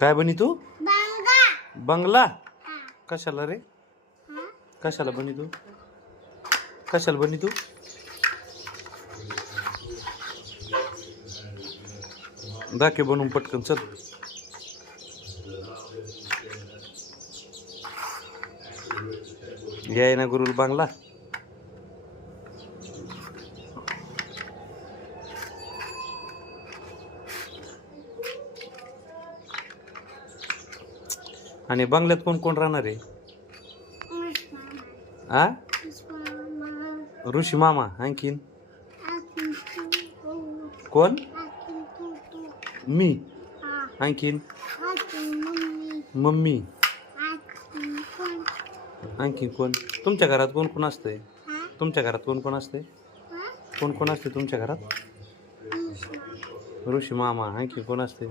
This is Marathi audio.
काय बनी तू? बंगला. कशाला रे? कशाला बनी तू? कशाला बनी तू? दाखे बनवून पटकन चल. याय ना गुरुल बांगला. आणि बंगल्यात कोण कोण राहणार आहे? आ ऋषी मामा. आणखीन कोण? मी. आणखीन मम्मी. आणखीन कोण? तुमच्या घरात कोण कोण असतंय? तुमच्या घरात कोण कोण असते? कोण कोण असते तुमच्या घरात? ऋषी मामा. आणखी कोण असते?